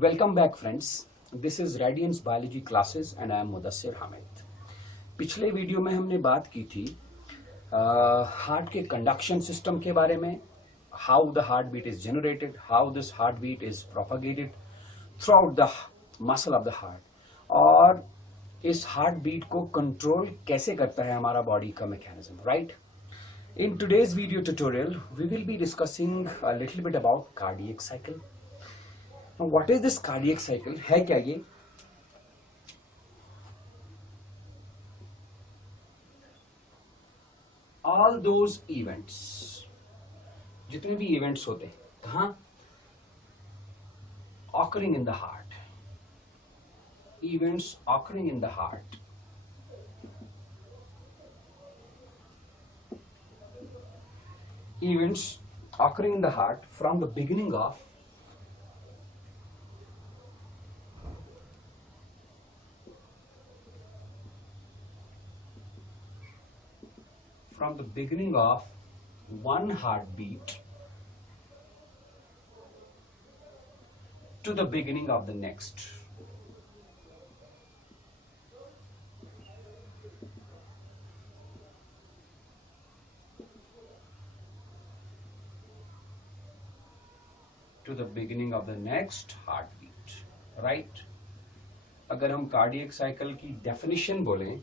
Welcome back friends, this is Radiance biology classes and I am Mudassir Hamid. पिछले video में हमने बात की थी हार्ट के कंडक्शन सिस्टम के बारे में, how the heart beat is generated, how this heart beat is propagated throughout the muscle of the heart, और इस हार्ट बीट को कंट्रोल कैसे करता है हमारा बॉडी का mechanism, right? In today's video tutorial, we will be discussing a little bit about cardiac cycle. Now, what is this cardiac cycle? है क्या ये? All those events, जितने भी events होते हैं, कहाँ? Occurring in the heart. Events occurring in the heart. Events occurring in the heart from the beginning of one heartbeat to the beginning of the next. To the beginning of the next heartbeat, right? अगर हम cardiac cycle की definition बोलें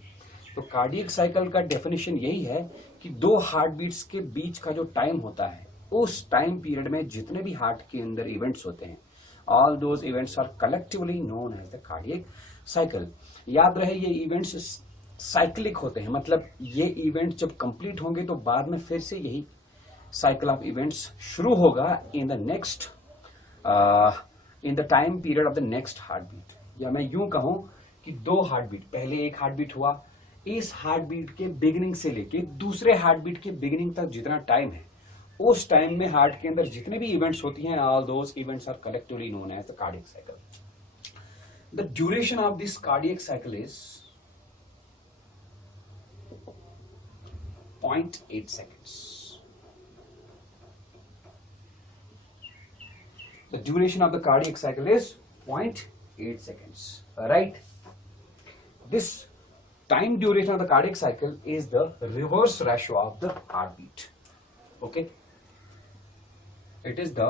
तो cardiac cycle का definition यही है कि दो हार्ट बीट्स के बीच का जो टाइम होता है, उस टाइम पीरियड में जितने भी हार्ट के अंदर इवेंट्स होते हैं, all those events are collectively known as the cardiac cycle. याद रहे, ये इवेंट्स साइक्लिक होते हैं, मतलब ये इवेंट जब कंप्लीट होंगे तो बाद में फिर से यही साइकिल ऑफ इवेंट्स शुरू होगा in the next in the time period of the next heart beat. या मैं यूं कहूं कि दो हार्ट बीट, पहले एक हार्ट बीट हुआ, इस हार्ट बीट के बिगिनिंग से लेके दूसरे हार्ट बीट के बिगिनिंग तक जितना टाइम है, उस टाइम में हार्ट के अंदर जितने भी इवेंट्स होती हैं, all those events are collectively known as the cardiac cycle. The duration of this cardiac cycle is 0.8 seconds. The duration of the cardiac cycle is 0.8 seconds, right? This time duration of the cardiac cycle is the reverse ratio of the heartbeat. Okay? It is the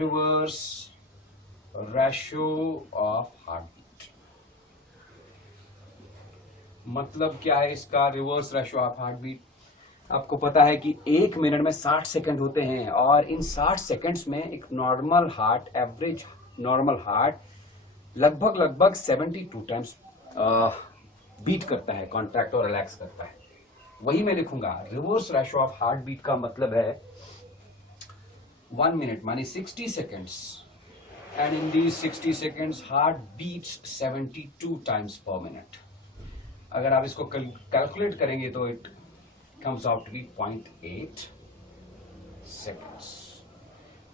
reverse ratio of heartbeat. मतलब क्या है इसका reverse ratio of heartbeat? आपको पता है कि एक minute में 60 सेकंड होते हैं, और इन 60 सेकंड्स में एक normal heart, average normal heart लगभग 72 टाइम्स बीट करता है, कॉन्ट्रैक्ट और रिलैक्स करता है। वही मैं लिखूंगा, reverse ratio of heart beat का मतलब है 1 मिनट मानी 60 seconds, and in these 60 seconds heart beats 72 times per minute. अगर आप इसको कैलकुलेट करेंगे तो it comes out to be 0.8 seconds.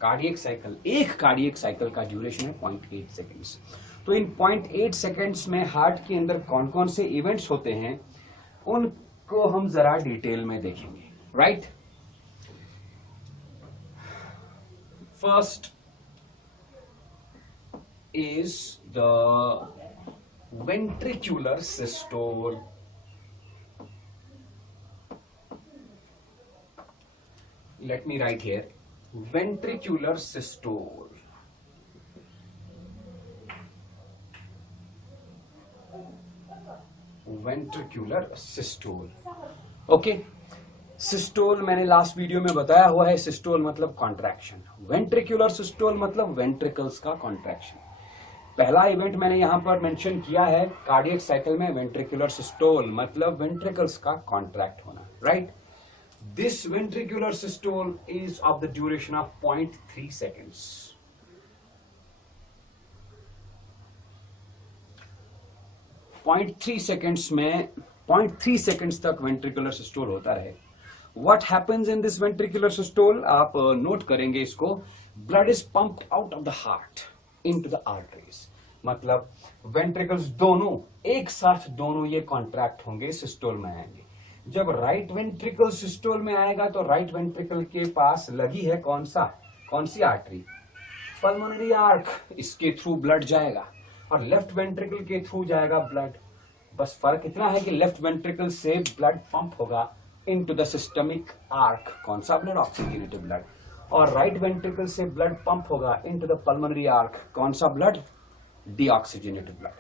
Cardiac cycle, एक कार्डियक साइकिल का ड्यूरेशन है 0.8 सेकेंड्स। तो इन 0.8 सेकेंड्स में हार्ट के अंदर कौन कौन से इवेंट्स होते हैं उनको हम जरा डिटेल में देखेंगे, right? First is the ventricular systole. Let me write here ventricular systole. Ventricular systole. Okay, systole मैंने लास्ट वीडियो में बताया हुआ है, सिस्टोल मतलब कॉन्ट्रैक्शन, वेंट्रिकुलर सिस्टोल मतलब वेंट्रिकल्स का कॉन्ट्रैक्शन। पहला इवेंट मैंने यहां पर मेंशन किया है कार्डियक साइकिल में, वेंट्रिकुलर सिस्टोल मतलब वेंट्रिकल्स का कॉन्ट्रैक्ट होना, right? This ventricular systole is of the duration of 0.3 seconds. 0.3 seconds में 0.3 seconds तक ventricular systole होता रहे। What happens in this ventricular systole? आप नोट करेंगे इसको, blood is pumped out of the heart into the arteries. मतलब ventricles दोनों एक साथ, दोनों ये कॉन्ट्रैक्ट होंगे, सिस्टोल में आएंगे। जब राइट वेंट्रिकल सिस्टोल में आएगा तो राइट वेंट्रिकल के पास लगी है कौन सा, कौन सी आर्टरी? पल्मोनरी आर्क, इसके थ्रू ब्लड जाएगा और लेफ्ट वेंट्रिकल के थ्रू जाएगा ब्लड। बस फर्क इतना है कि लेफ्ट वेंट्रिकल से ब्लड पंप होगा इनटू द सिस्टमिक आर्क, कौन सा ब्लड? Oxygenated blood. और राइट वेंट्रिकल से ब्लड पंप होगा इनटू द पल्मोनरी आर्क, कौन सा ब्लड? Deoxygenated blood.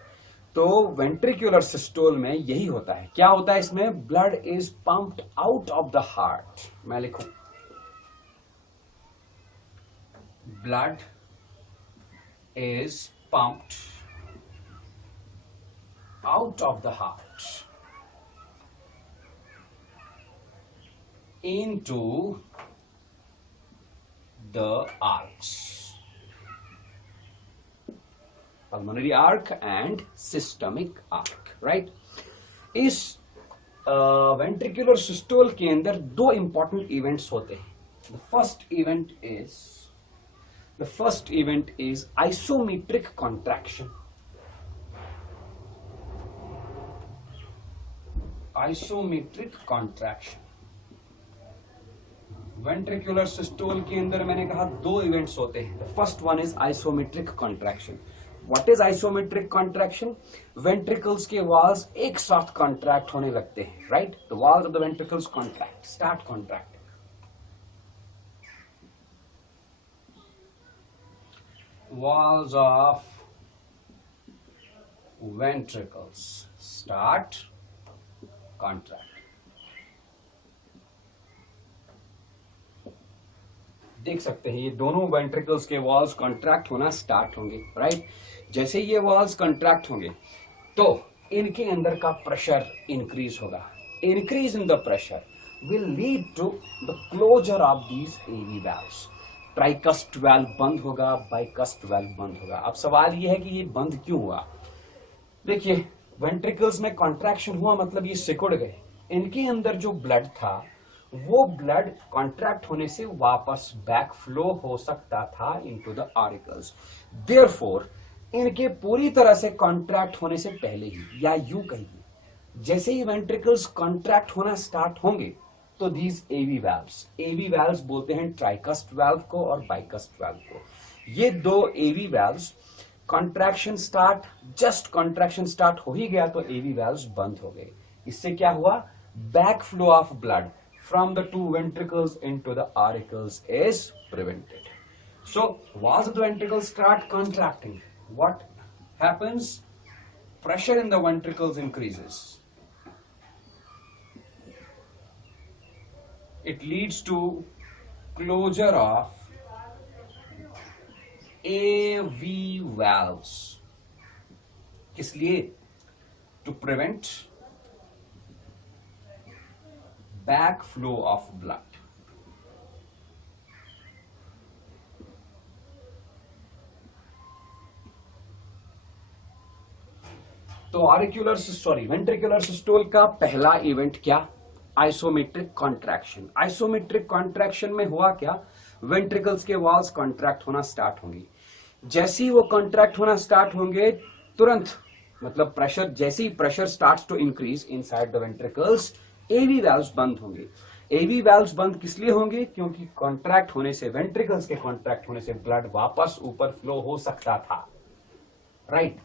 तो वेंट्रिकुलर सिस्टोल में यही होता है। क्या होता है इसमें? Blood is pumped out of the heart. मैं लिखूं blood is pumped out of the heart into the arcs, pulmonary arc and systemic arc, right? इस वेंट्रिकुलर सिस्टोल के अंदर दो इंपॉर्टेंट इवेंट्स होते हैं। The first event is isometric contraction. Isometric contraction. Ventricular systole के अंदर मैंने कहा दो इवेंट्स होते हैं। The first one is isometric contraction. What is isometric contraction? Ventricles के walls एक साथ contract होने लगते हैं, right? The walls of the ventricles start contracting. Walls of ventricles start contracting. देख सकते हैं ये दोनों वेंट्रिकल्स के वॉल्स कॉन्ट्रैक्ट होना स्टार्ट होंगे, राइट? जैसे ये वॉल्स कॉन्ट्रैक्ट होंगे तो इनके अंदर का प्रेशर इंक्रीज होगा। Increase in the pressure will lead to the closure of these AV valves. Tricuspid valve बंद होगा, बाइकस्ट वाल्व बंद होगा। अब सवाल यह है कि ये बंद क्यों हुआ? देखिए, वेंट्रिकल्स में कॉन्ट्रैक्शन हुआ मतलब ये सिकुड़ गए। इनके अंदर जो ब्लड था वो ब्लड कॉन्ट्रैक्ट होने से वापस बैक फ्लो हो सकता था इनटू द ऑरिकल्स। देयरफॉर इनके पूरी तरह से कॉन्ट्रैक्ट होने से पहले ही, या यूं कहिए जैसे ही वेंट्रिकल्स कॉन्ट्रैक्ट होना स्टार्ट होंगे तो दीज एवी वाल्व्स बोलते हैं ट्राइकस्ट वाल्व को और बाइकस्ट वाल्व को। ये दो एवी वाल्व्स कॉन्ट्रैक्शन स्टार्ट हो ही गया तो एवी वाल्व्स बंद हो गए। इससे क्या हुआ? Back flow of blood from the two ventricles into the auricles is prevented. So walls of the ventricles start contracting. What happens? Pressure in the ventricles increases. It leads to closure of AV valves. किस लिए? To prevent back flow of blood. तो ventricular systole का पहला event क्या? Isometric contraction. Isometric contraction में हुआ क्या? Ventricles के वॉल्स कॉन्ट्रैक्ट होना स्टार्ट होंगी। जैसे ही वो कॉन्ट्रैक्ट होना स्टार्ट होंगे तुरंत, मतलब प्रेशर, जैसे ही pressure starts to increase inside the ventricles, AV valves बंद होंगे। एवी वाल्व्स बंद किस लिए होंगे? क्योंकि कॉन्ट्रैक्ट होने से, वेंट्रिकल्स के कॉन्ट्रैक्ट होने से ब्लड वापस ऊपर फ्लो हो सकता था, राइट?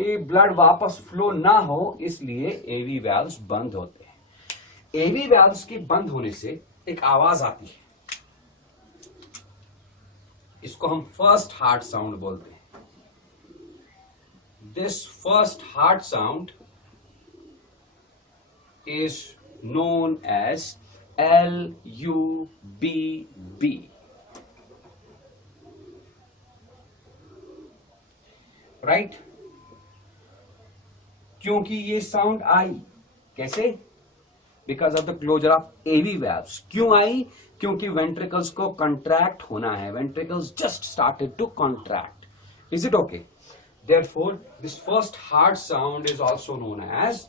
ये ब्लड वापस फ्लो ना हो इसलिए एवी वाल्व्स बंद होते हैं। एवी वाल्व्स के बंद होने से एक आवाज आती है, इसको हम फर्स्ट हार्ट साउंड बोलते हैं। This first heart sound is known as LUBB. Right? क्योंकि ये साउंड आई कैसे? Because of the closure of AV valves. क्यों आई? क्योंकि वेंट्रिकल्स को कॉन्ट्रैक्ट होना है। Ventricles just started to contract. Is it okay? Therefore this first heart sound is also known as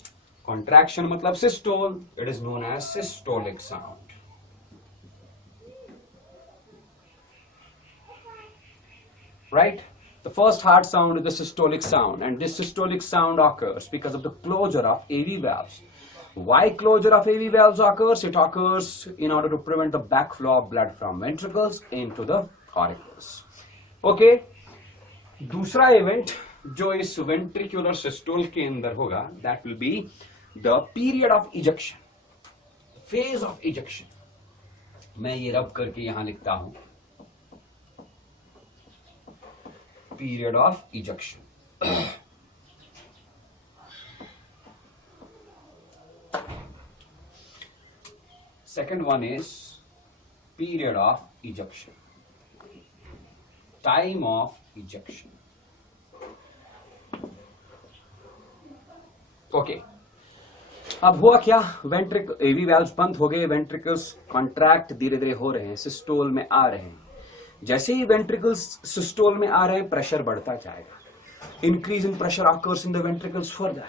contraction मतलब systole, it is known as systolic sound. Right? The first heart sound is the systolic sound, and this systolic sound occurs because of the closure of AV valves. Why closure of AV valves occurs? It occurs in order to prevent the backflow of blood from ventricles into the auricles. Okay, दूसरा event जो इस ventricular systole के अंदर होगा, that will be the period of ejection, phase of ejection. मैं ये रब करके यहां लिखता हूं, period of ejection. Second one is period of ejection, time of ejection. Okay, अब हुआ क्या, वेंट्रिक एवी वैल्व्स बंद हो गए, वेंट्रिकल्स कॉन्ट्रैक्ट धीरे धीरे हो रहे हैं, सिस्टोल में आ रहे हैं। जैसे ही वेंट्रिकल्स सिस्टोल में आ रहे हैं, प्रेशर बढ़ता जाएगा, increase in pressure occurs in the ventricles further.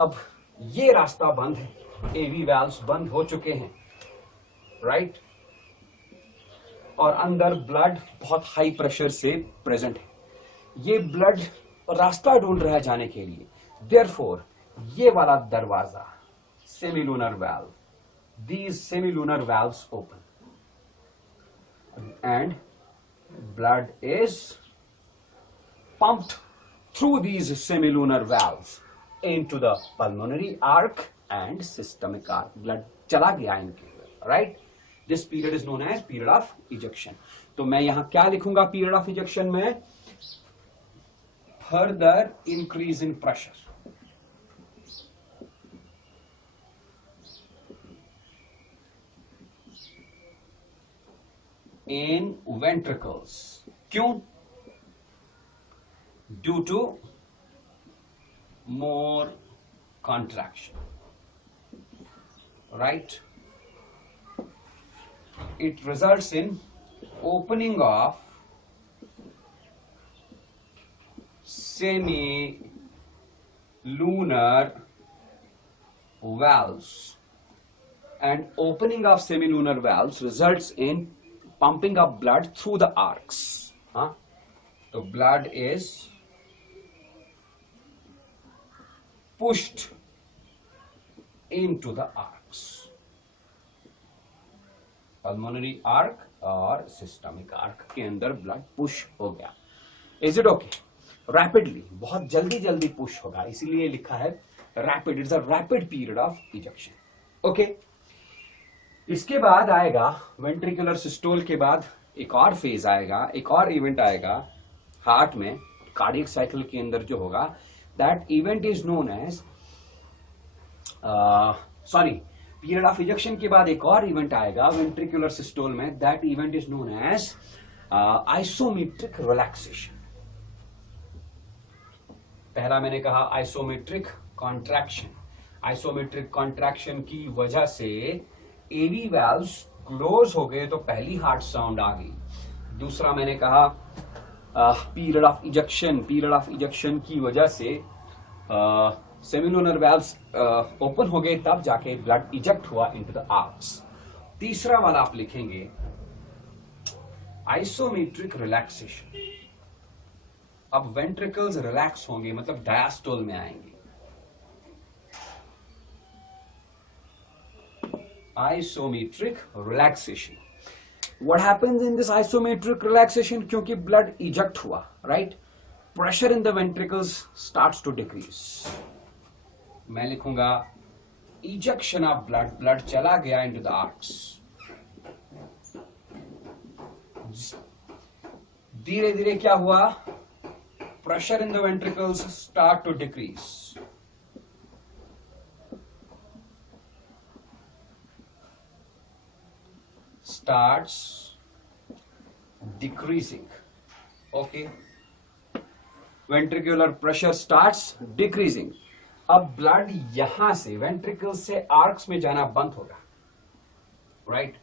अब ये रास्ता बंद है, एवी वैल्व्स बंद हो चुके हैं, राइट, और अंदर ब्लड बहुत हाई प्रेशर से प्रेजेंट है, ये ब्लड रास्ता ढूंढ रहा है जाने के लिए। देयरफॉर ये वाला दरवाजा, semilunar valve, these semilunar valves open and blood is pumped through these semilunar valves into the pulmonary arc and systemic arc. Blood चला गया इनके अंदर, right? This period is known as period of ejection. तो मैं यहां क्या लिखूंगा period of ejection में? Further increase in pressure. In ventricles. क्यों? Due to more contraction, right? It results in opening of semilunar valves, and opening of semilunar valves results in pumping up blood through the arcs. So blood is pushed into the arcs, pulmonary arc और systemic arc के अंदर blood push हो गया। Is it okay? Rapidly, बहुत जल्दी जल्दी push होगा, इसीलिए लिखा है rapid. It's a rapid period of ejection. Okay? इसके बाद आएगा वेंट्रिकुलर सिस्टोल के बाद एक और फेज आएगा, एक और इवेंट आएगा हार्ट में, कार्डियक साइकिल के अंदर जो होगा, that event is known as period of ejection के बाद एक और इवेंट आएगा वेंट्रिकुलर सिस्टोल में, that event is known as isometric relaxation. पहला मैंने कहा आइसोमेट्रिक कॉन्ट्रैक्शन, आइसोमेट्रिक कॉन्ट्रैक्शन की वजह से एवी वैल्व्स क्लोज हो गए तो पहली हार्ट साउंड आ गई। दूसरा मैंने कहा period of ejection, period of ejection की वजह से सेमिलुनर वैल्व्स ओपन हो गए, तब जाके ब्लड इजेक्ट हुआ इनटू द आर्क्स। तीसरा वाला आप लिखेंगे आइसोमेट्रिक रिलैक्सेशन। अब वेंट्रिकल्स रिलैक्स होंगे, मतलब डायस्टोल में आएंगे। Isometric relaxation. What happens in this isometric relaxation? क्योंकि blood eject हुआ, right? Pressure in the ventricles starts to decrease. मैं लिखूंगा ejection of blood, blood चला गया into the arcs. धीरे धीरे क्या हुआ? Pressure in the ventricles start to decrease. Starts decreasing. Okay, ventricular pressure starts decreasing. अब ब्लड यहां से वेंट्रिकल से आर्क्स में जाना बंद होगा, right?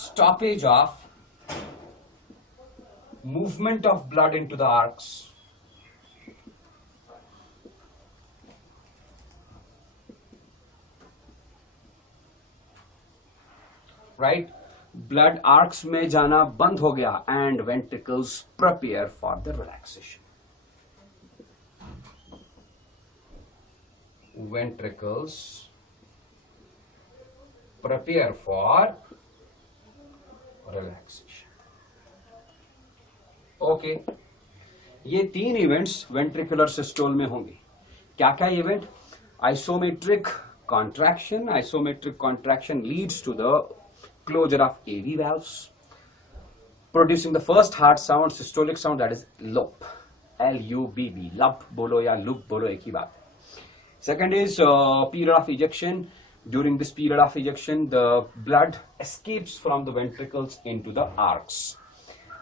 Stoppage of movement of blood into the arcs, right? Blood arcs में जाना बंद हो गया and ventricles prepare for the relaxation. ventricles prepare for relaxation. Okay, ये 3 इवेंट्स वेंट्रिकुलर सिस्टोल में होंगे. क्या क्या event? Isometric contraction. Isometric contraction leads to the closure of AV valves, producing the first heart sound, systolic sound, that is LUB. LUBB. LUB बोलो या LUB बोलो, एक ही बात है. Second is period of ejection. During this period of ejection, the blood escapes from the ventricles into the arcs.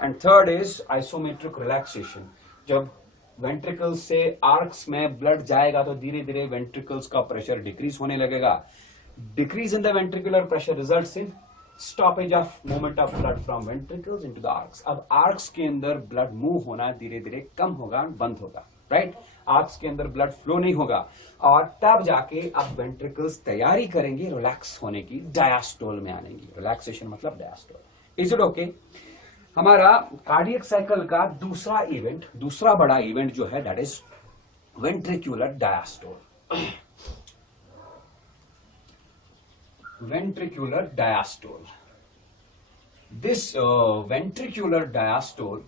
And third is isometric relaxation. जब ventricles से arcs में blood जाएगा तो धीरे धीरे ventricles का pressure decrease होने लगेगा. Decrease in the ventricular pressure results in stoppage of movement of blood from ventricles into the arcs. अब arcs के अंदर blood move होना धीरे धीरे कम होगा, बंद होगा, right? आर्क्स के अंदर ब्लड फ्लो नहीं होगा और तब जाके अब वेंट्रिकल्स तैयारी करेंगे रिलैक्स होने की, डायस्टोल में आने की. रिलैक्सेशन मतलब डायस्टोल. Is it okay? हमारा कार्डियक साइकिल का दूसरा इवेंट, दूसरा बड़ा इवेंट जो है, that is ventricular diastole. Ventricular diastole. This ventricular diastole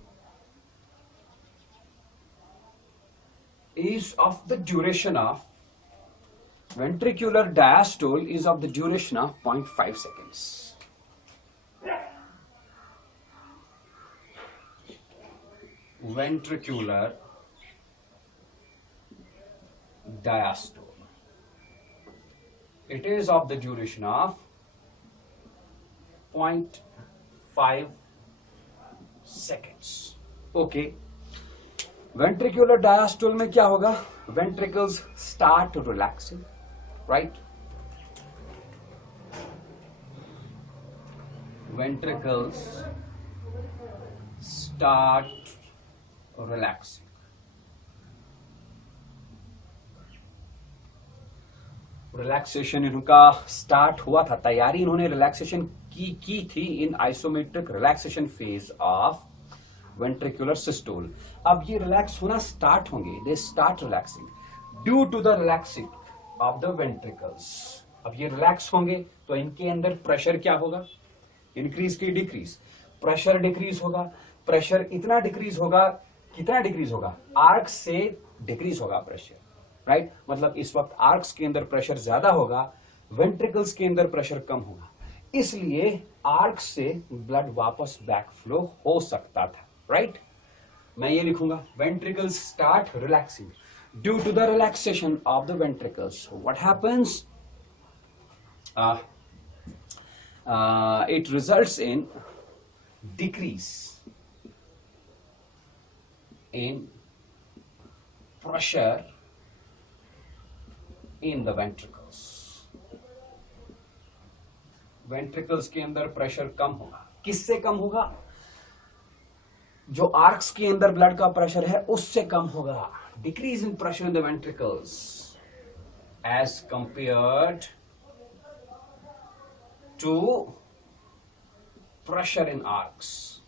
is of the duration of, ventricular diastole is of the duration of 0.5 seconds. Ventricular diastole. It is of the duration of 0.5 seconds. Okay. Ventricular diastole में क्या होगा? Ventricles start relaxing, right? Ventricles start relaxing. Relaxation इनका start हुआ था, तैयारी इन्होंने relaxation की थी in isometric relaxation phase of ventricular systole. अब ये रिलैक्स होना स्टार्ट होंगे, they start relaxing due to the relaxing of the ventricles. अब ये रिलैक्स होंगे तो इनके अंदर प्रेशर क्या होगा? इंक्रीज की डिक्रीज? प्रेशर डिक्रीज होगा. प्रेशर इतना डिक्रीज होगा, कितना डिक्रीज होगा? आर्क्स से डिक्रीज होगा प्रेशर, राइट? मतलब इस वक्त आर्क्स के अंदर प्रेशर ज्यादा होगा, वेंट्रिकल्स के अंदर प्रेशर कम होगा, इसलिए आर्क से ब्लड वापस बैक फ्लो हो सकता था, राइट? मैं ये लिखूंगा, ventricles start relaxing due to the relaxation of the ventricles. What happens? It results in decrease in pressure in the ventricles. Ventricles के अंदर प्रेशर कम होगा. किससे कम होगा? जो आर्क्स के अंदर ब्लड का प्रेशर है उससे कम होगा. Decrease in pressure in the ventricles as compared to pressure in arcs.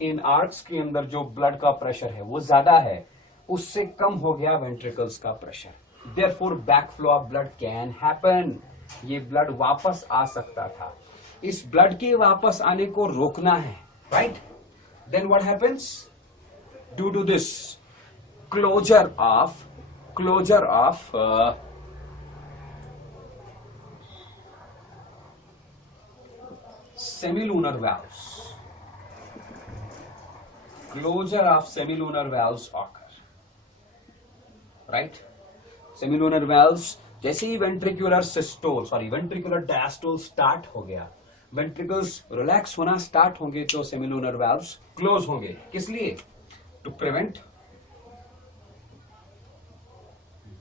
In arcs के अंदर जो ब्लड का प्रेशर है वो ज्यादा है, उससे कम हो गया वेंट्रिकल्स का pressure. Therefore, backflow of blood can happen. ये ब्लड वापस आ सकता था. इस ब्लड के वापस आने को रोकना है, right? Then what happens? Due to this closure of semilunar valves. Closure of semilunar valves occur, right? Semilunar valves जैसे ही वेंट्रिकुलर डायस्टोल स्टार्ट हो गया, वेंट्रिकल्स रिलैक्स होना स्टार्ट होंगे तो सेमिलुनर वेल्व्स क्लोज होंगे. किस लिए? To prevent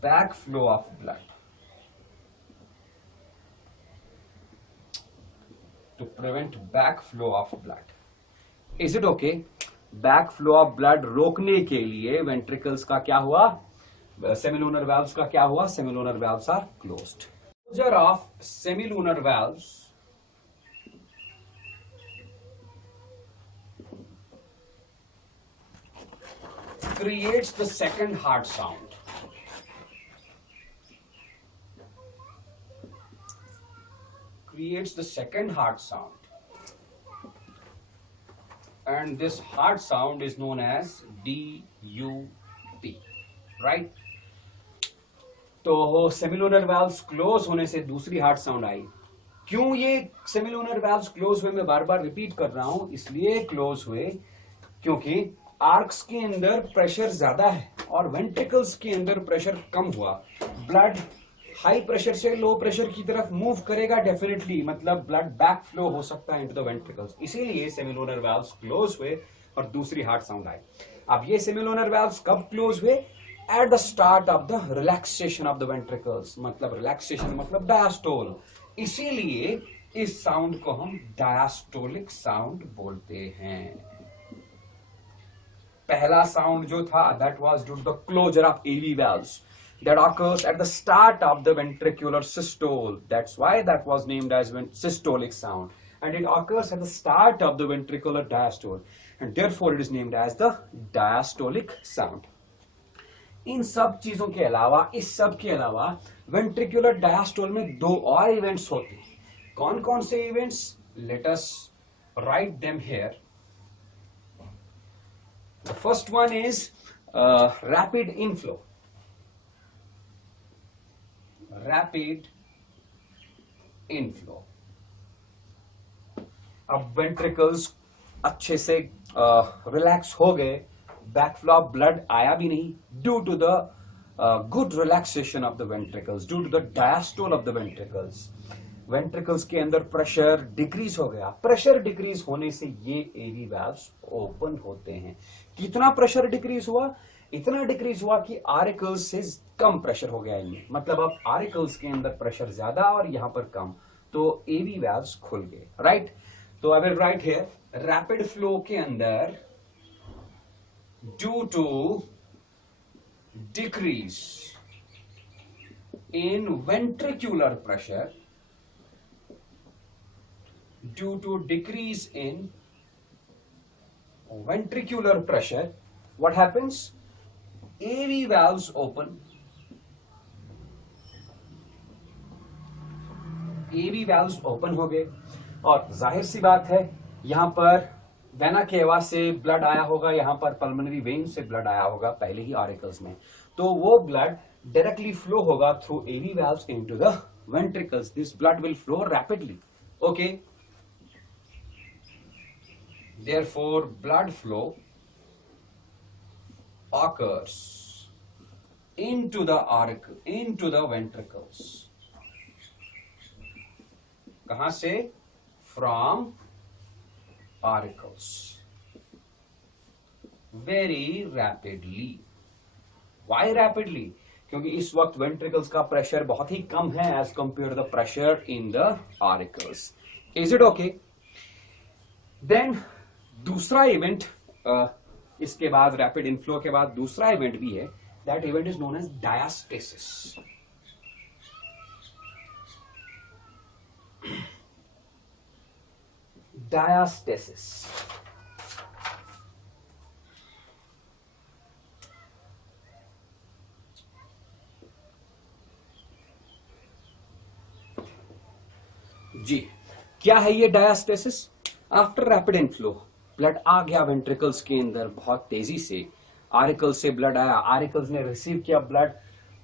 back flow of blood. To prevent back flow of blood. Is it okay? Back flow of blood रोकने के लिए वेंट्रिकल्स का क्या हुआ? सेमिलुनर valves का क्या हुआ? Semilunar valves are closed. Closure of semilunar valves creates the second heart sound. creates the second heart sound, and this heart sound is known as DUT, right? तो सेमिलुनर वाल्व्स क्लोज होने से दूसरी heart sound आई। क्यों ये semilunar valves close हुए, मैं बार बार repeat कर रहा हूं, इसलिए क्लोज हुए क्योंकि आर्क्स के अंदर प्रेशर ज्यादा है और वेंट्रिकल्स के अंदर प्रेशर कम हुआ। ब्लड हाई प्रेशर से लो प्रेशर की तरफ मूव करेगा डेफिनेटली, मतलब ब्लड बैक फ्लो हो सकता है इनटू द वेंट्रिकल्स, इसीलिए सेमिलुनर वाल्व्स क्लोज हुए और दूसरी हार्ट साउंड आई। अब ये सेमिलुनर वाल्व्स कब क्लोज हुए? At the start of the relaxation of the ventricles, मतलब रिलैक्सेशन मतलब डायस्टोल, इसीलिए इस साउंड को हम डायस्टोलिक साउंड बोलते हैं। पहला साउंड जो था that was due to the closure of AV valves that occurs at the start of the ventricular systole. That's why that was named as systolic sound, and it occurs at the start of the ventricular diastole, and therefore it is named as the diastolic sound. इन सब चीजों के अलावा, इस सब के अलावा ventricular diastole में दो और इवेंट्स होते हैं। कौन कौन से events? Let us write them here. The first one is rapid inflow. Rapid inflow. अब वेंट्रिकल्स अच्छे से रिलैक्स हो गए, बैकफ्लो ऑफ ब्लड आया भी नहीं, due to the good relaxation of the ventricles, due to the diastole of the ventricles. Ventricles के अंदर प्रेशर डिक्रीज हो गया। प्रेशर डिक्रीज होने से ये एवी वाल्व्स ओपन होते हैं। कितना प्रेशर डिक्रीज हुआ? इतना डिक्रीज हुआ कि आरिकल्स से कम प्रेशर हो गया इनमें, मतलब अब आरिकल्स के अंदर प्रेशर ज्यादा और यहां पर कम, तो एवी वाल्व्स खुल गए, राइट? तो I will write here, rapid flow के अंदर due to decrease in ventricular pressure, due to decrease in ventricular pressure, what happens? AV valves open. AV valves open हो गए और जाहिर सी बात है यहां पर वेना केवा से ब्लड आया होगा, यहां पर पल्मोनरी वेन से ब्लड आया होगा पहले ही ऑरिकल्स में, तो वो ब्लड डायरेक्टली फ्लो होगा through AV valves into the ventricles. This blood will flow rapidly. Okay. Therefore, blood flow occurs into the auricle, into the ventricles. कहां से? From auricles. Very rapidly. Why rapidly? क्योंकि इस वक्त ventricles का pressure बहुत ही कम है as compare the pressure in the auricles. Is it okay? Then दूसरा इवेंट इसके बाद, रैपिड इनफ्लो के बाद दूसरा इवेंट भी है, that event is known as diastasis. Diastasis जी, क्या है ये diastasis? After rapid inflow blood आ गया वेंट्रिकल्स के अंदर बहुत तेजी से, आरिकल्स से ब्लड आया, आरिकल्स ने रिसीव किया blood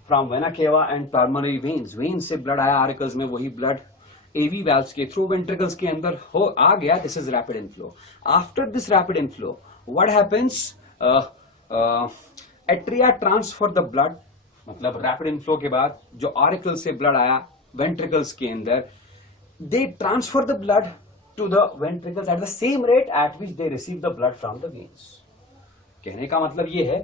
from vena cava and pulmonary veins, veins से ब्लड आया आरिकल्स में, वही ब्लड एवी वाल्व्स के थ्रू वेंट्रिकल्स के अंदर हो आ गया। This is rapid inflow. After this rapid inflow what happens? Atria transfer the blood, मतलब रैपिड इनफ्लो के बाद जो आरिकल्स से ब्लड आया वेंट्रिकल्स के अंदर, they transfer the blood to the ventricles at the same rate at which they receive the blood from the veins. कहने का मतलब ये है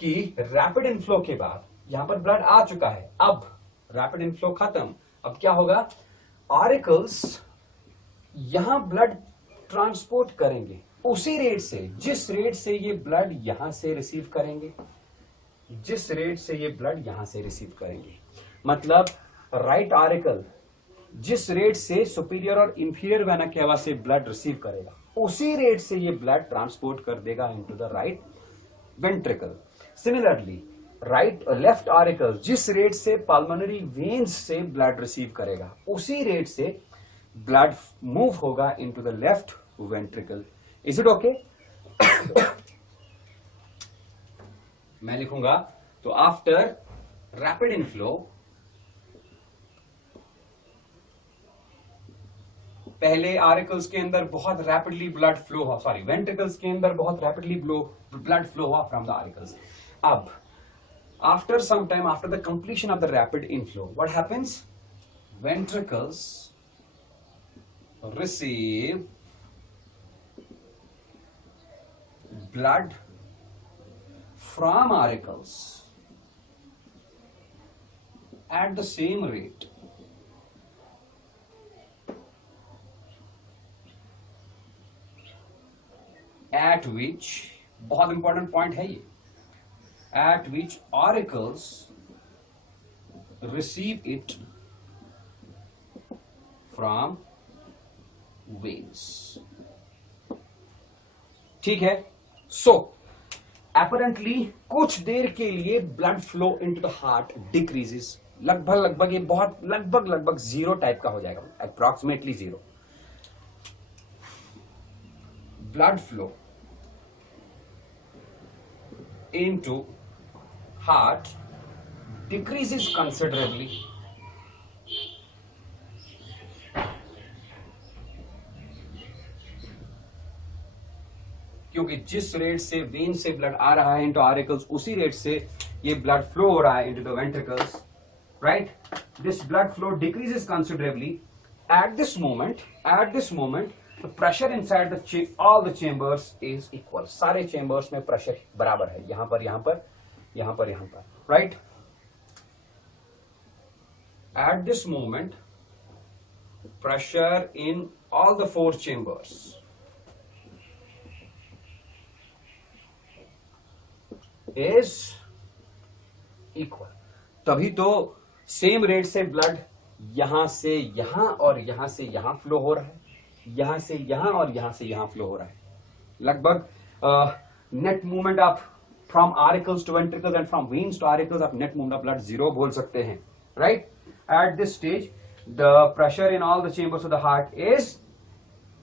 कि रैपिड इनफ्लो के बाद यहां पर ब्लड आ चुका है, अब रैपिड इनफ्लो खत्म, अब क्या होगा? ऑरिकल्स यहां ब्लड ट्रांसपोर्ट करेंगे उसी रेट से, जिस रेट से ये ब्लड यहां से रिसीव करेंगे, जिस रेट से ये ब्लड यहां से रिसीव करेंगे, मतलब राइट ऑरिकल जिस रेट से सुपीरियर और इंफीरियर वेना केवा से ब्लड रिसीव करेगा, उसी रेट से ये ब्लड ट्रांसपोर्ट कर देगा into the right ventricle. Similarly right left auricle जिस रेट से पल्मोनरी वेन्स से ब्लड रिसीव करेगा, उसी रेट से ब्लड मूव होगा into the left ventricle. Is it okay? मैं लिखूंगा तो आफ्टर रैपिड इनफ्लो, पहले आरिकल्स के अंदर बहुत रैपिडली ब्लड फ्लो हुआ, सॉरी वेंट्रिकल्स के अंदर बहुत रैपिडली ब्लड फ्लो हुआ फ्रॉम द आरिकल्स. अब after some time, after the completion of the rapid inflow, what happens? Ventricles receive blood from auricles at the same rate at which, बहुत important point है ये, at which auricles receive it from veins. ठीक है. सो apparently कुछ देर के लिए blood flow into the heart decreases, लगभग ये बहुत लगभग जीरो टाइप का हो जाएगा, approximately zero. Blood flow into heart decreases considerably क्योंकि जिस रेट से वेन से ब्लड आ रहा है इनटू आरिकल्स, उसी रेट से ये ब्लड फ्लो हो रहा है into the ventricles, right? This blood flow decreases considerably. At this moment the pressure inside the all the chambers is equal. सारे चेंबर्स में प्रेशर बराबर है, यहां पर, right? At this moment pressure in all the 4 chambers is equal. तभी तो same rate से blood यहां से यहां और यहां से यहां फ्लो हो रहा है, यहां से यहां और यहां से यहां फ्लो हो रहा है. लगभग net movement of from auricles to ventricles and from veins to auricles आप net movement of blood zero बोल सकते हैं, right? At this stage the pressure in all the chambers of the heart is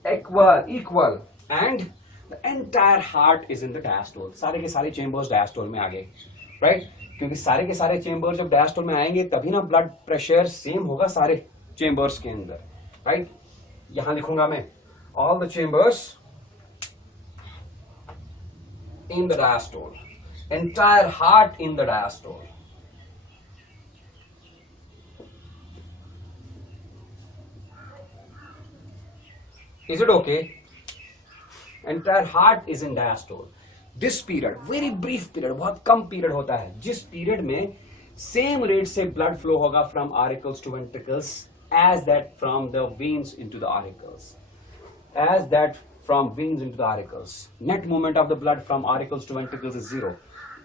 equal and the entire heart is in the diastole. सारे के सारे chambers diastole में आ गए, right? क्योंकि सारे के सारे चेंबर्स जब डायस्टोल में आएंगे तभी ना ब्लड प्रेशर सेम होगा सारे चेंबर्स के अंदर, राइट? यहां लिखूंगा मैं all the chambers in the diastole, entire heart in the diastole. Is it okay? Entire heart is in diastole. This period, very brief period, बहुत कम पीरियड होता है, जिस पीरियड में सेम रेट से ब्लड फ्लो होगा from auricles to ventricles as that from the veins into the auricles, as that from veins into the auricles. Net movement of the blood from auricles to ventricles is zero.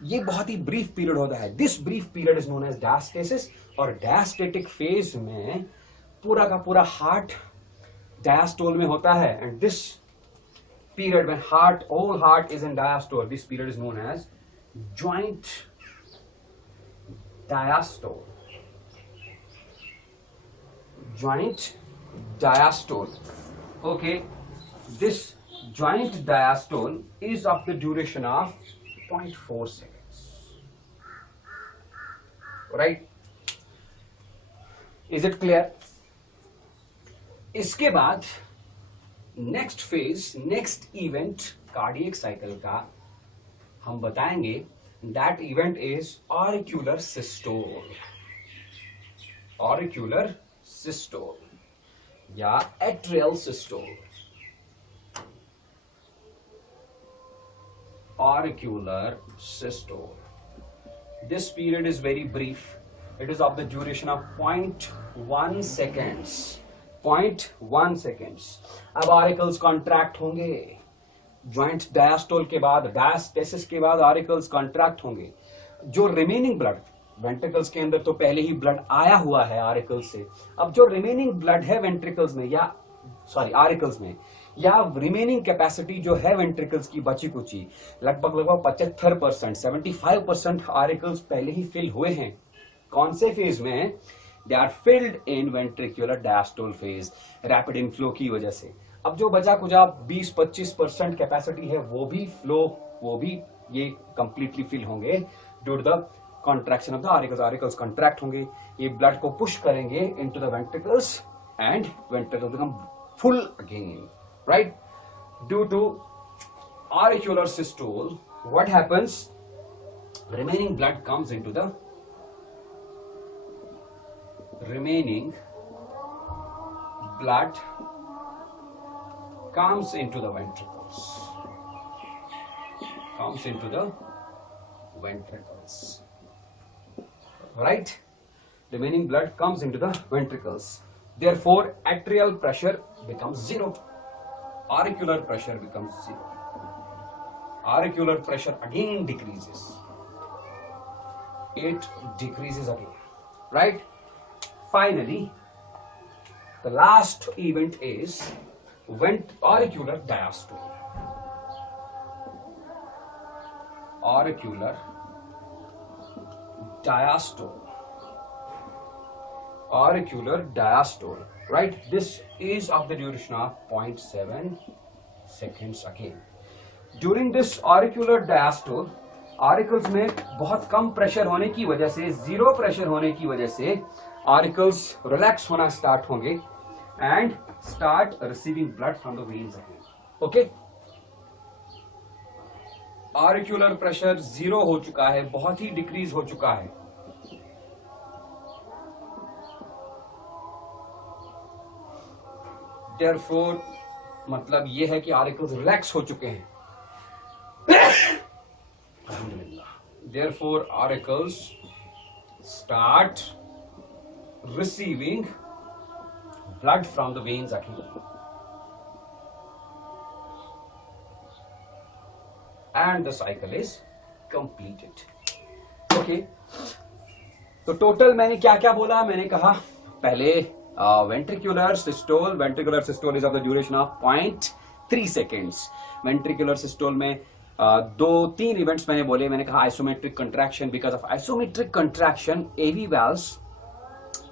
ये बहुत ही brief period होता है. This brief period is known as diastasis. और diastatic phase में पूरा का पूरा हार्ट डायस्टोल में होता है. And this period when whole heart is in diastole, this period is known as joint diastole. Joint diastole. Okay, this joint diastole is of the duration of 0.4 seconds. Right? Is it clear? इसके बाद next phase, next event cardiac cycle का हम बताएंगे. That event is auricular systole. Auricular systole या atrial systole. Auricular systole. This period is very brief. It is of the duration of 0.1 seconds. 0.1 seconds. अब आरिकल्स contract होंगे. Joint diastole के बाद, diastasis के बाद आरिकल्स कॉन्ट्रैक्ट होंगे. जो रिमेनिंग ब्लड वेंट्रिकल्स के अंदर तो पहले ही ब्लड आया हुआ है आरिकल्स से. अब जो रिमेनिंग ब्लड है वेंट्रिकल्स में या आरिकल्स में, या रिमेनिंग कैपेसिटी जो है वेंट्रिकल्स की बची कुची, लगभग 75%, 75% आरिकल्स पहले ही फिल हुए हैं. कौन से फेज में? They are filled in ventricular diastole phase, rapid inflow की वजह से। अब जो बचा कुछ 20-25% कैपेसिटी है वो भी ये कंप्लीटली फिल होंगे due to the contraction of the auricles. Auricles contract होंगे, ये ब्लड को पुश करेंगे into the ventricles and ventricles become full again, right? Due to auricular systole, what happens? Remaining blood comes into the ventricles, right? Remaining blood comes into the ventricles. Therefore, atrial pressure becomes zero. Auricular pressure becomes zero. Auricular pressure again decreases. It decreases again, right? Finally, the last event is auricular diastole. Auricular diastole, right? This is of the duration of 0.7 seconds again. During this auricular diastole, auricles में बहुत कम pressure होने की वजह से, zero pressure होने की वजह से ऑरिकल्स रिलैक्स होना स्टार्ट होंगे and start receiving blood from the veins again, okay? Auricular pressure zero हो चुका है, बहुत ही डिक्रीज हो चुका है। देयरफॉर मतलब यह है कि ऑरिकल्स रिलैक्स हो चुके हैं। Therefore, auricles start receiving blood from the veins again, and the cycle is completed. Okay. तो टोटल मैंने क्या क्या बोला? मैंने कहा पहले ventricular systole is of the duration of 0.3 seconds. Ventricular systole में 2-3 इवेंट्स मैंने बोले। मैंने कहा isometric contraction, because of isometric contraction AV valves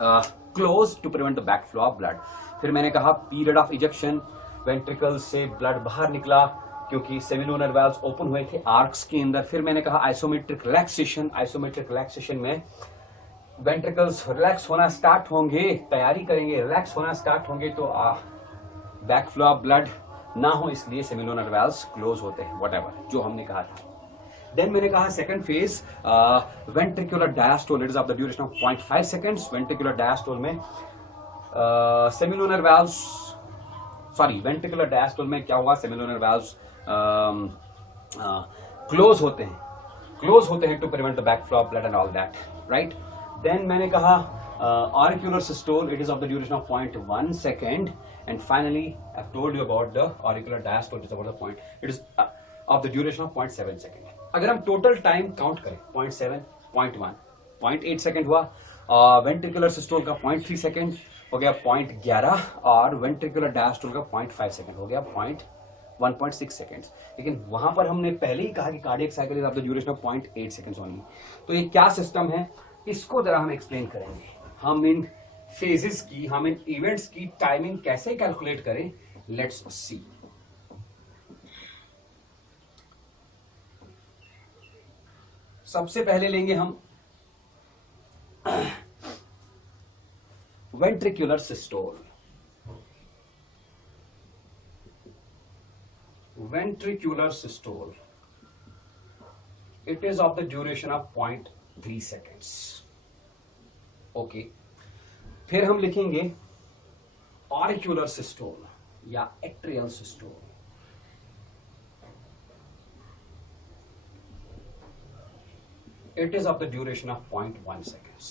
close to prevent the backflow of blood. फिर मैंने कहा पीरियड ऑफ इजेक्शन, वेंट्रिकल से ब्लड बाहर निकला क्योंकि सेमिलुनर वाल्व्स ओपन हुए थे आर्क्स के अंदर। फिर मैंने कहा आइसोमेट्रिक रिलैक्सेशन में वेंट्रिकल्स रिलैक्स होना स्टार्ट होंगे, तैयारी करेंगे, रिलैक्स होना स्टार्ट होंगे तो बैकफ्लो ऑफ ब्लड ना हो, इसलिए सेमिलुनर वाल्व्स क्लोज होते हैं, व्हाटएवर जो हमने कहा था। देन मैंने कहा second phase ventricular diastole, it is of the duration of 0.5 seconds. Ventricular diastole में semilunar valves, sorry ventricular diastole में क्या हुआ, सेमिलुनर वाल्व्स क्लोज होते हैं to prevent the backflow of blood and all that, right? Then मैंने कहा auricular systole, it is of the duration of 0.1 second, and finally I've told you about the auricular diastole, it is about the point, it is of the duration of 0.7 second. अगर हम total time count करें 0.7, 0.1, 0.8 second हुआ, ventricular systole का 0.3 second हो गया 0.11, और ventricular diastole का 0.5 second हो गया 1.6 सेकेंड्स। लेकिन वहां पर हमने पहले ही कहा कि cardiac cycle is of the duration of 0.8 seconds only. तो ये क्या सिस्टम है, इसको जरा हम एक्सप्लेन करेंगे। हम इन फेजेस की, हम इन इवेंट्स की टाइमिंग कैसे कैलकुलेट करें, लेट्स सी। सबसे पहले लेंगे हम ventricular systole. Ventricular systole, it is of the duration of 0.3 seconds. Okay. फिर हम लिखेंगे auricular systole या atrial systole. It is of the duration of 0.1 seconds.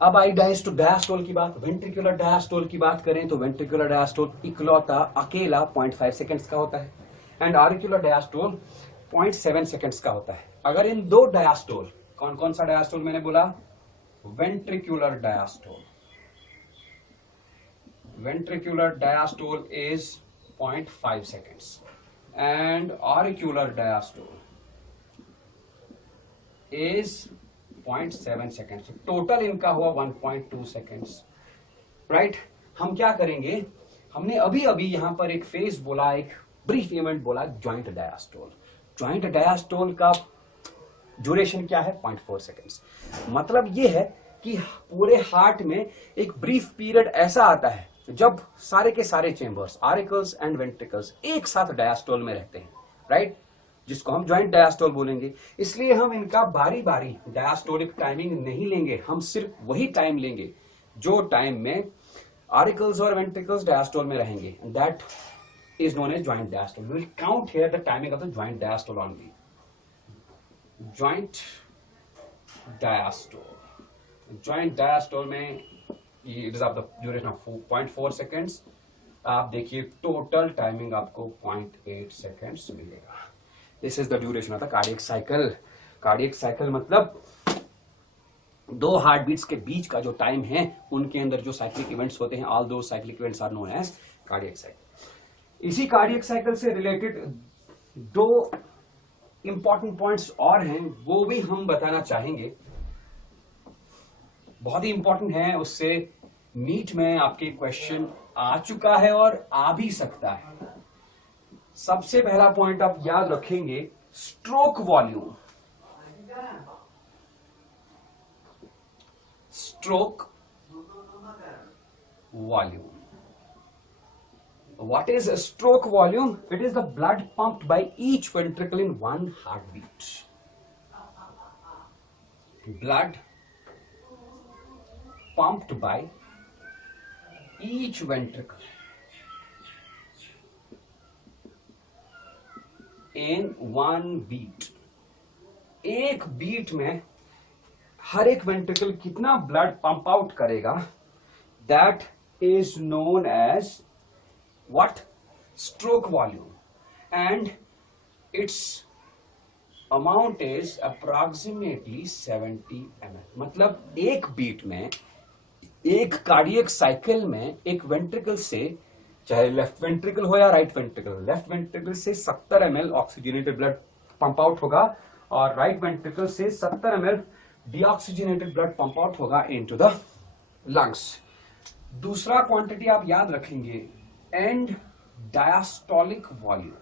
अब आई डाइस टू डायस्टोल की बात। वेंट्रिकुलर डायस्टोल की बात करें तो वेंट्रिकुलर डायस्टोल इकलौता अकेला 0.5 सेकेंड्स का होता है, एंड ऑरिकुलर डायस्टोल 0.7 सेकेंड्स का होता है। अगर इन दो डायस्टोल, कौन कौन सा डायस्टोल मैंने बोला, ventricular diastole is 0.5 seconds and auricular diastole is 0.7 seconds, total इनका हुआ 1.2 सेकेंड्स, राइट। हम क्या करेंगे, हमने अभी अभी यहां पर एक फेज बोला, एक ब्रीफ इवेंट बोला, ज्वाइंट डायस्टोल। ज्वाइंट डायस्टोल का ड्यूरेशन क्या है, 0.4 सेकेंड्स। मतलब ये है कि पूरे हार्ट में एक ब्रीफ पीरियड ऐसा आता है जब सारे के सारे चेंबर्स, आरिकल्स एंड वेंट्रिकल्स एक साथ डायस्टोल में रहते हैं, राइट, जिसको हम ज्वाइंट डायस्टोल बोलेंगे। इसलिए हम इनका बारी बारी डायस्टोलिक टाइमिंग नहीं लेंगे, हम सिर्फ वही टाइम लेंगे जो टाइम में आरिकल्स और वेंट्रिकल्स डायस्टोल में रहेंगे, that is known as joint diastole. We will count here the timing of the joint diastole only. Joint diastole. Joint diastole में it is of the duration of 0.4 seconds. आप देखिए total timing आपको 0.8 seconds मिलेगा। This is the duration of the cardiac cycle. Cardiac cycle मतलब दो heart beats के बीच का जो टाइम है, उनके अंदर जो साइक्लिक इवेंट्स होते हैं, all those cyclic events are known as cardiac cycle. इसी कार्डियक साइकिल से रिलेटेड दो इंपॉर्टेंट पॉइंट्स और हैं, वो भी हम बताना चाहेंगे, बहुत ही इंपॉर्टेंट है। उससे नीट में आपके क्वेश्चन आ चुका है और आ भी सकता है। सबसे पहला पॉइंट आप याद रखेंगे, stroke volume. Stroke volume, what is a stroke volume? It is the blood pumped by each ventricle in one heartbeat. Blood pumped by each ventricle in one beat. एक बीट में हर एक वेंट्रिकल कितना blood pump out करेगा, that is known as what? Stroke volume, and its amount is approximately 70 ml. मतलब एक beat में, एक cardiac cycle में एक वेंट्रिकल से, चाहे लेफ्ट वेंट्रिकल हो या राइट वेंट्रिकल, लेफ्ट वेंट्रिकल से 70 ml oxygenated blood pump out होगा और राइट वेंट्रिकल से 70 ml deoxygenated blood pump out होगा इनटू द लंग्स। दूसरा क्वांटिटी आप याद रखेंगे, and diastolic volume.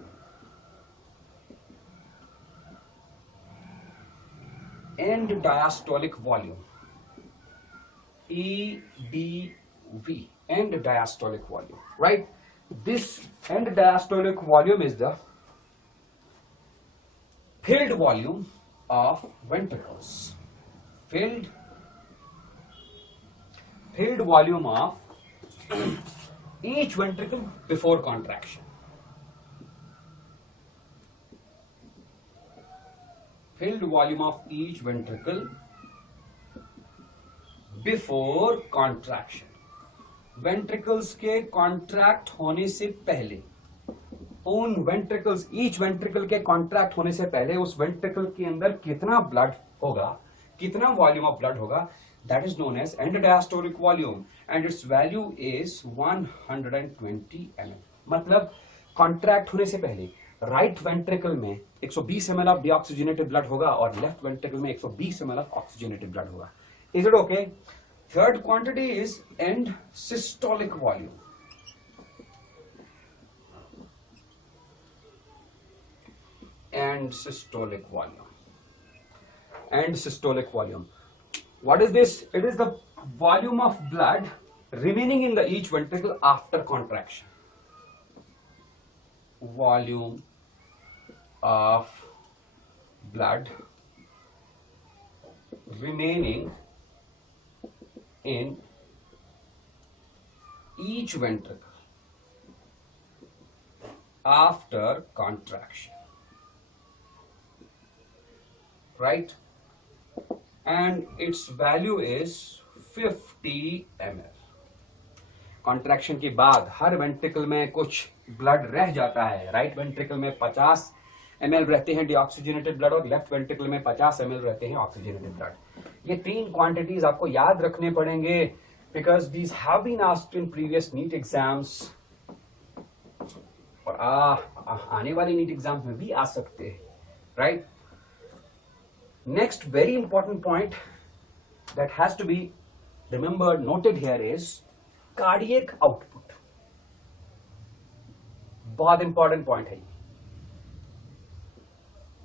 And diastolic volume, EDV, end diastolic volume, right? This end diastolic volume is the filled volume of ventricles. Filled volume of each ventricle before contraction. Filled volume of each ventricle before contraction. Ventricles के contract होने से पहले, उन ventricles, each ventricle के contract होने से पहले उस वेंट्रिकल के अंदर कितना ब्लड होगा, कितना वॉल्यूम ऑफ ब्लड होगा, that is known as end diastolic volume and its value is 120 ml. मतलब कॉन्ट्रैक्ट होने से पहले राइट वेंट्रिकल में 120 ml ऑफ डीऑक्सीजनेटेड ब्लड होगा और लेफ्ट वेंट्रिकल में 120 ml ऑफ ऑक्सीजनेटेड ब्लड होगा। Is it okay? Third quantity is end systolic volume. And systolic volume. And systolic volume. What is this? It is the volume of blood remaining in the each ventricle after contraction. Volume of blood remaining in each ventricle after contraction. Right? And its value is 50 ml. Contraction के बाद हर ventricle में कुछ blood रह जाता है। Right ventricle में 50 ml रहते हैं डीऑक्सीजनेटेड ब्लड और लेफ्ट वेंट्रिकल में 50 ml रहते हैं ऑक्सीजनेटेड ब्लड। ये तीन क्वांटिटीज आपको याद रखने पड़ेंगे because these have been asked in previous NEET exams और आने वाले नीट एग्जाम में भी आ सकते हैं। Right, Next very important point that has to be remembered, noted here is cardiac output. बहुत इंपॉर्टेंट पॉइंट है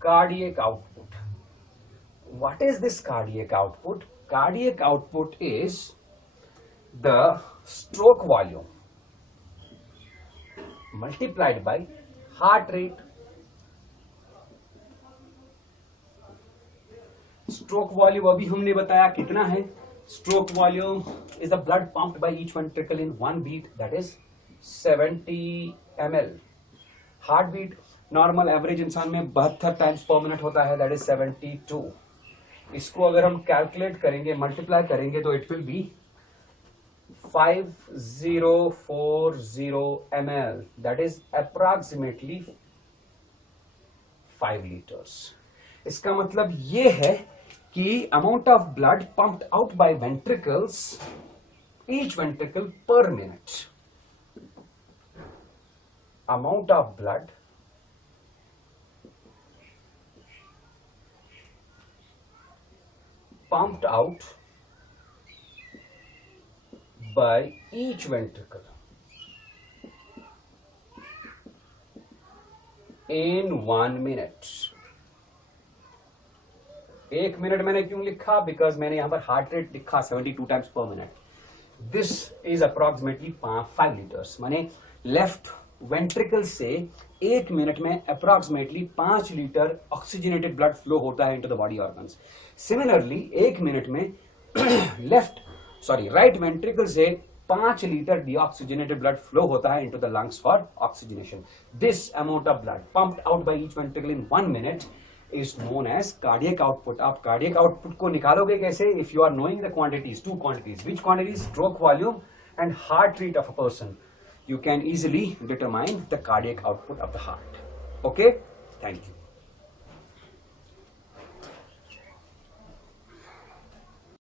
cardiac output. What is this cardiac output? Cardiac output is the stroke volume multiplied by heart rate. Stroke volume अभी हमने बताया कितना है. Stroke volume is the blood pumped by each ventricle in one beat, that is 70 ml. Heartbeat normal average इंसान में 72 times per minute होता है, that is 72. इसको अगर हम कैलकुलेट करेंगे, मल्टीप्लाई करेंगे तो it will be 5040 ml, that is approximately 5 litres. इसका मतलब ये है कि amount of blood pumped out bye ventricles, each ventricle पर minute, amount of blood pumped out by each ventricle in 1 minute. 1 minute मैंने क्यों लिखा? बिकॉज मैंने यहां पर हार्ट रेट लिखा 72 times per minute. This is approximately 5 litres. माने left ventricle से 1 मिनट में approximately 5 litre oxygenated blood flow होता है into the body organs. Similarly 1 minute में राइट वेंट्रिकल से 5 लीटर डीऑक्सीजनेटेड ब्लड फ्लो होता है into the lungs for oxygenation. This amount of blood pumped out by each ventricle in 1 minute is known as cardiac output. आप cardiac output को निकालोगे कैसे? If you are knowing the quantities, 2 quantities. Which quantities? Stroke volume and heart rate of a person. You can easily determine the cardiac output of the heart. Okay? Thank you.